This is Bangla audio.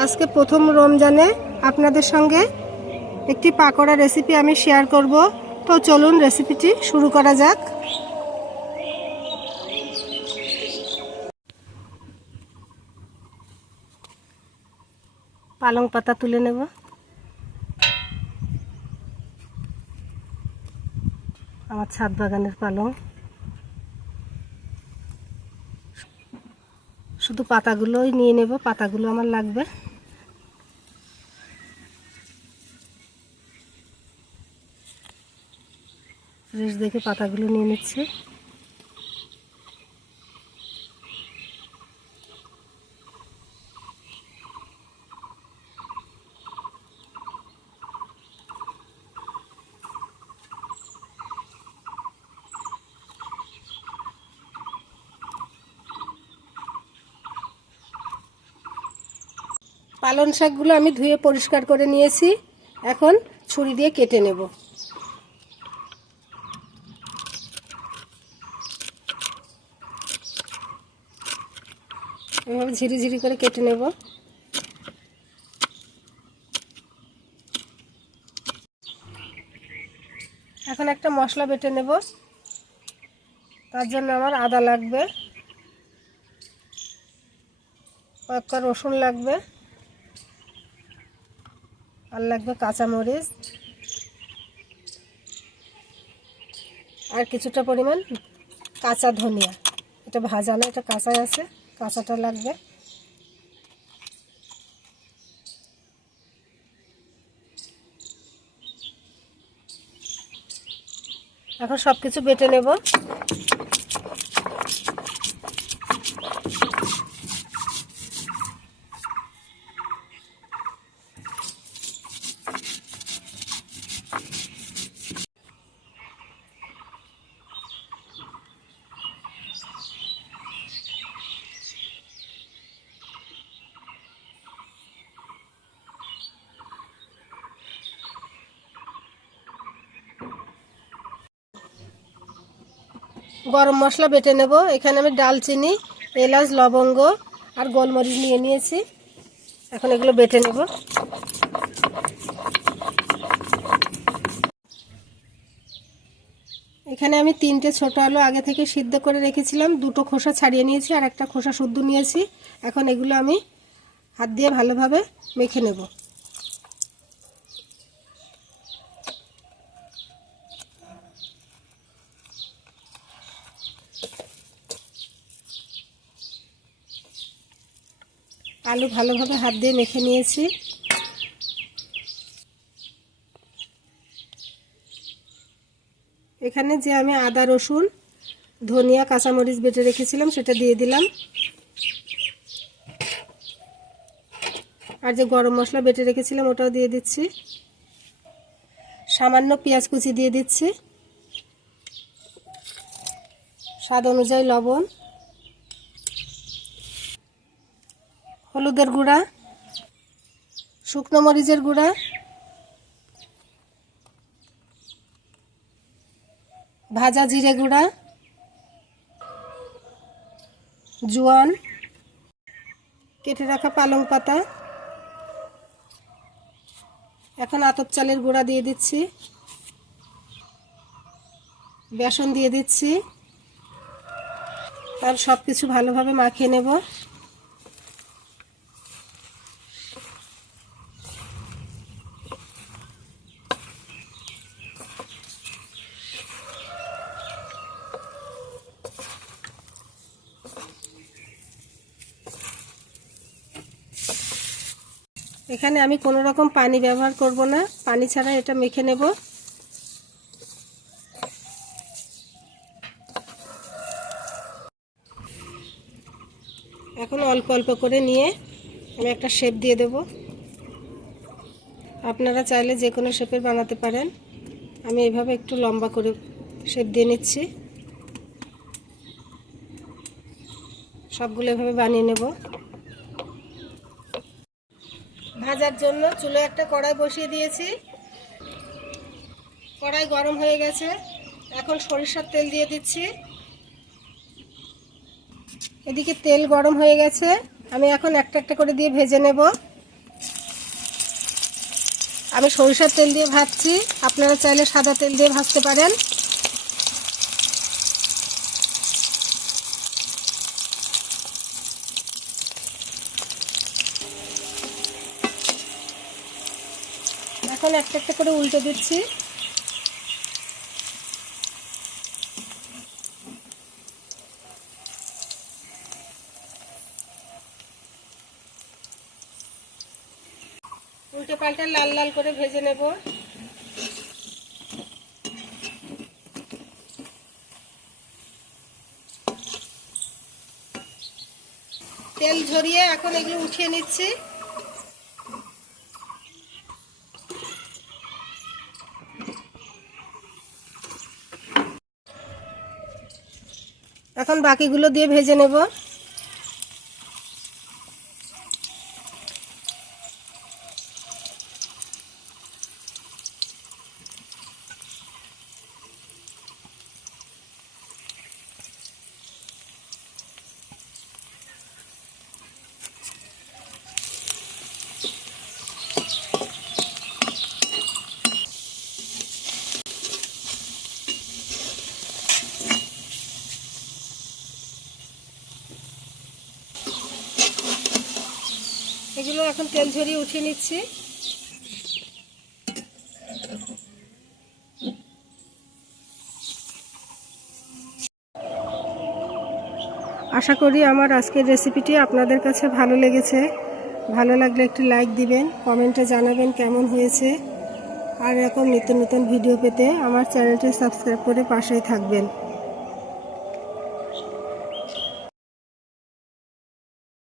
আজকে প্রথম রমজানে আপনাদের সঙ্গে একটি পাকোড়া রেসিপি আমি শেয়ার করব। তো চলুন রেসিপিটি শুরু করা যাক। পালং পাতা তুলে নেব। আমার ছাদ বাগানের পালং। শুধু পাতাগুলোই নিয়ে নেব পাতাগুলো আমার লাগবে। ফ্রেশ দেখে পাতাগুলো নিয়ে নিচ্ছি। পালন শাকগুলো আমি ধুয়ে পরিষ্কার করে নিয়েছি। এখন ছুরি দিয়ে কেটে নেব। এভাবে ঝিরি ঝিরি করে কেটে নেব। এখন একটা মশলা বেটে নেব। তার জন্য আমার আদা লাগবে। কয়েকটা রসুন লাগবে। আর লাগবে কাঁচামরিচ। আর কিছুটা পরিমাণ কাঁচা ধনিয়া। এটা ভাজা না, এটা কাঁচাই আছে, কাঁচাটা লাগবে। এখন সব কিছু বেটে নেব। গরম মশলা বেটে নেব। এখানে আমি ডালচিনি, এলাচ, লবঙ্গ আর গোলমরিচ নিয়ে নিয়েছি। এখন এগুলো বেটে নেব। এখানে আমি তিনটে ছোট আলু আগে থেকে সিদ্ধ করে রেখেছিলাম। দুটো খোসা ছাড়িয়ে নিয়েছি আর একটা খোসা শুদ্ধ নিয়েছি। এখন এগুলো আমি হাত দিয়ে ভালোভাবে মেখে নেব। আলু ভালোভাবে হাত দিয়ে মেখে নিয়েছি। এখানে যে আমি আদা, রসুন, ধনিয়া, কাঁচামরিচ বেটে রেখেছিলাম, সেটা দিয়ে দিলাম। আর যে গরম মশলা বেটে রেখেছিলাম, ওটাও দিয়ে দিচ্ছি। সামান্য পেঁয়াজ কুচি দিয়ে দিচ্ছি। স্বাদ অনুযায়ী লবণ। হলুদের গুঁড়া, শুকনো মরিচের গুঁড়া, ভাজা জিরে গুঁড়া, জোয়ান, কেটে রাখা পালং পাতা। এখন আতপ চালের গুঁড়া দিয়ে দিচ্ছি। বেসন দিয়ে দিচ্ছি। আর সব কিছু ভালোভাবে মাখিয়ে নেব। এখানে আমি কোনো রকম পানি ব্যবহার করব না। পানি ছাড়া এটা মেখে নেব। এখন অল্প অল্প করে নিয়ে আমি একটা শেপ দিয়ে দেব। আপনারা চাইলে যে কোনো শেপের বানাতে পারেন। আমি এইভাবে একটু লম্বা করে শেপ দিয়ে নিচ্ছি। সবগুলো এভাবে বানিয়ে নেব। ভাজার জন্য চুলো একটা কড়াই বসিয়ে দিয়েছি। কড়াই গরম হয়ে গেছে। এখন সরিষার তেল দিয়ে দিচ্ছি। এদিকে তেল গরম হয়ে গেছে। আমি এখন একটা একটা করে দিয়ে ভেজে নেব। আমি সরিষার তেল দিয়ে ভাজছি। আপনারা চাইলে সাদা তেল দিয়ে ভাজতে পারেন। এখন একটা একটা করে উল্টে দিচ্ছি। উল্টে পাল্টে লাল লাল করে ভেজে নেব। তেল ঝরিয়ে এখন এগুলো উঠিয়ে নিচ্ছি। এখন বাকিগুলো দিয়ে ভেজে নেব। এগুলো এখন তেল ঝরিয়ে উঠিয়ে নিচ্ছি। আশা করি আমার আজকের রেসিপিটি আপনাদের কাছে ভালো লেগেছে। ভালো লাগলে একটি লাইক দিবেন কমেন্টে জানাবেন কেমন হয়েছে। আর এরকম নিত্য নতুন ভিডিও পেতে আমার চ্যানেলটি সাবস্ক্রাইব করে পাশেই থাকবেন।